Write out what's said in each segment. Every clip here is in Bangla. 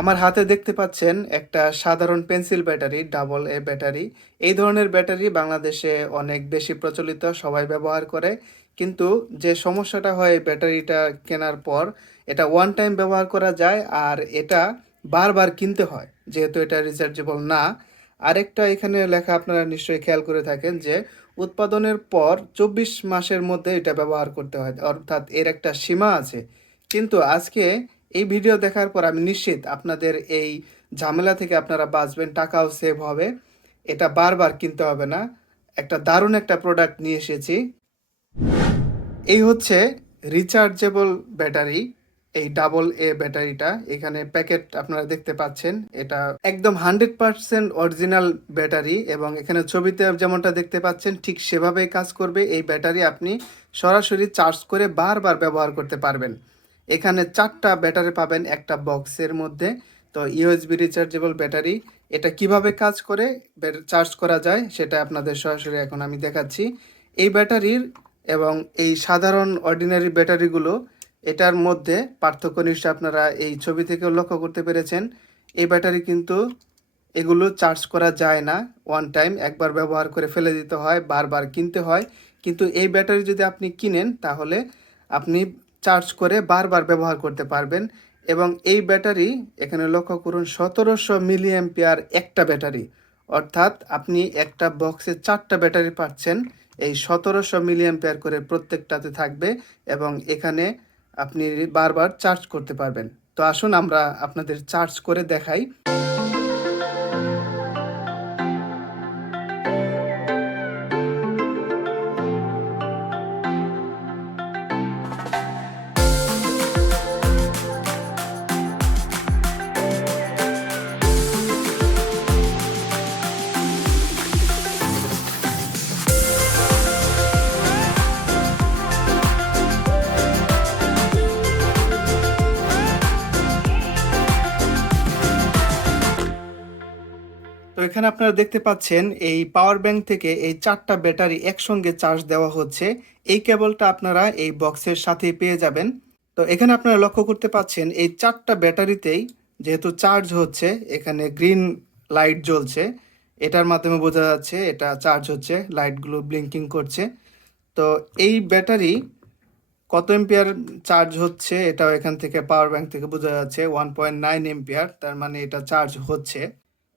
আমার হাতে দেখতে পাচ্ছেন একটা সাধারণ pencil battery, double A battery. এই ধরনের ব্যাটারি বাংলাদেশে অনেক বেশি প্রচলিত, সবাই ব্যবহার করে। কিন্তু যে সমস্যাটা হয় এই ব্যাটারিটা কেনার পর, এটা ওয়ান টাইম ব্যবহার করা যায় আর এটা বারবার কিনতে হয়, যেহেতু এটা রিচার্জেবল না। আরেকটা এখানে লেখা আপনারা নিশ্চয়ই খেয়াল করে থাকেন যে উৎপাদনের পর 24 মাসের মধ্যে এটা ব্যবহার করতে হয়, অর্থাৎ এর একটা সীমা আছে। কিন্তু আজকে এই ভিডিও দেখার পর আমি নিশ্চিত আপনাদের এই ঝামেলা থেকে আপনারা বাঁচবেন, টাকাও সেভ হবে, এটা বারবার কিনতে হবে না। একটা দারুণ একটা প্রোডাক্ট নিয়ে এসেছি। এই হচ্ছে রিচার্জেবল ব্যাটারি, এই ডাবল এ ব্যাটারিটা। এখানে প্যাকেট আপনারা দেখতে পাচ্ছেন, এটা একদম 100% অরিজিনাল ব্যাটারি এবং এখানে ছবিতে যেমনটা দেখতে পাচ্ছেন ঠিক সেভাবেই কাজ করবে। এই ব্যাটারি আপনি সরাসরি চার্জ করে বারবার ব্যবহার করতে পারবেন। এখানে 4টা ব্যাটারি পাবেন একটা বক্সের মধ্যে। তো ইউএসবি রিচার্জেবল ব্যাটারি, এটা কিভাবে কাজ করে চার্জ করা যায় সেটা আপনাদের সরাসরি এখন আমি দেখাচ্ছি। এই ব্যাটারির এবং এই সাধারণ অর্ডিনারি ব্যাটারিগুলো, এটার মধ্যে পার্থক্য নিশ্চয় আপনারা এই ছবি থেকেও লক্ষ্য করতে পেরেছেন। এই ব্যাটারি কিন্তু এগুলো চার্জ করা যায় না ওয়ান টাইম, একবার ব্যবহার করে ফেলে দিতে হয়, বারবার কিনতে হয়। কিন্তু এই ব্যাটারি যদি আপনি কিনেন তাহলে আপনি চার্জ করে বারবার ব্যবহার করতে পারবেন। এবং এই ব্যাটারি এখানে লক্ষ্য করুন 1700 মিলি অ্যাম্পিয়ার একটা ব্যাটারি, অর্থাৎ আপনি একটা বক্সে 4টা ব্যাটারি পাচ্ছেন। এই 1700 মিলি অ্যাম্পিয়ার করে প্রত্যেকটাতে থাকবে এবং এখানে আপনি বারবার চার্জ করতে পারবেন। তো আসুন আমরা আপনাদের চার্জ করে দেখাই। তো এখানে আপনারা দেখতে পাচ্ছেন এই পাওয়ার ব্যাংক থেকে এই 4টা ব্যাটারি একসঙ্গে চার্জ দেওয়া হচ্ছে। এই কেবলটা আপনারা এই বক্সের সাথেই পেয়ে যাবেন। তো এখানে আপনারা লক্ষ্য করতে পাচ্ছেন এই 4টা ব্যাটারিতেই যেহেতু চার্জ হচ্ছে, এখানে গ্রিন লাইট জ্বলছে, এটার মাধ্যমে বোঝা যাচ্ছে এটা চার্জ হচ্ছে, লাইটগুলো ব্লিঙ্কিং করছে। তো এই ব্যাটারি কত এম্পিয়ার চার্জ হচ্ছে এটাও এখান থেকে পাওয়ার ব্যাংক থেকে বোঝা যাচ্ছে, 1.9 এম্পিয়ার, তার মানে এটা চার্জ হচ্ছে।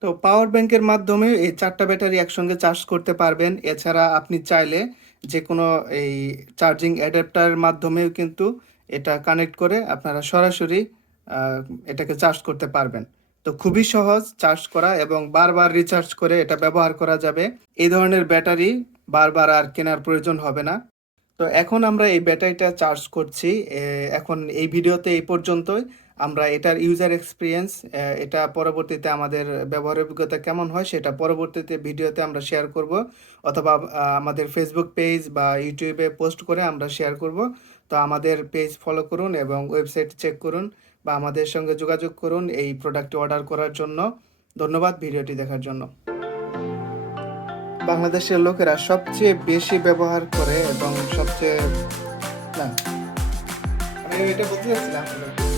তো পাওয়ার ব্যাংকের মাধ্যমে এই 4টা ব্যাটারি একসঙ্গে চার্জ করতে পারবেন। এছাড়া আপনি চাইলে যে কোনো এই চার্জিং অ্যাডাপ্টারের মাধ্যমেও কিন্তু এটা কানেক্ট করে আপনারা সরাসরি এটাকে চার্জ করতে পারবেন। তো খুবই সহজ চার্জ করা এবং বারবার রিচার্জ করে এটা ব্যবহার করা যাবে। এই ধরনের ব্যাটারি বারবার আর কেনার প্রয়োজন হবে না। তো এখন আমরা এই ব্যাটারিটা চার্জ করছি। এখন এই ভিডিওতে এই পর্যন্তই। আমরা এটার ইউজার এক্সপিরিয়েন্স, এটা পরবর্তীতে আমাদের ব্যবহারের অভিজ্ঞতা কেমন হয় সেটা পরবর্তীতে ভিডিওতে আমরা শেয়ার করব, অথবা আমাদের ফেসবুক পেজ বা ইউটিউবে পোস্ট করে আমরা শেয়ার করব। তো আমাদের পেজ ফলো করুন এবং ওয়েবসাইট চেক করুন বা আমাদের সঙ্গে যোগাযোগ করুন এই প্রোডাক্টটি অর্ডার করার জন্য। ধন্যবাদ ভিডিওটি দেখার জন্য। বাংলাদেশের লোকেরা সবচেয়ে বেশি ব্যবহার করে এবং সবচেয়ে, না, আমি এটা বলতে চাচ্ছিলাম।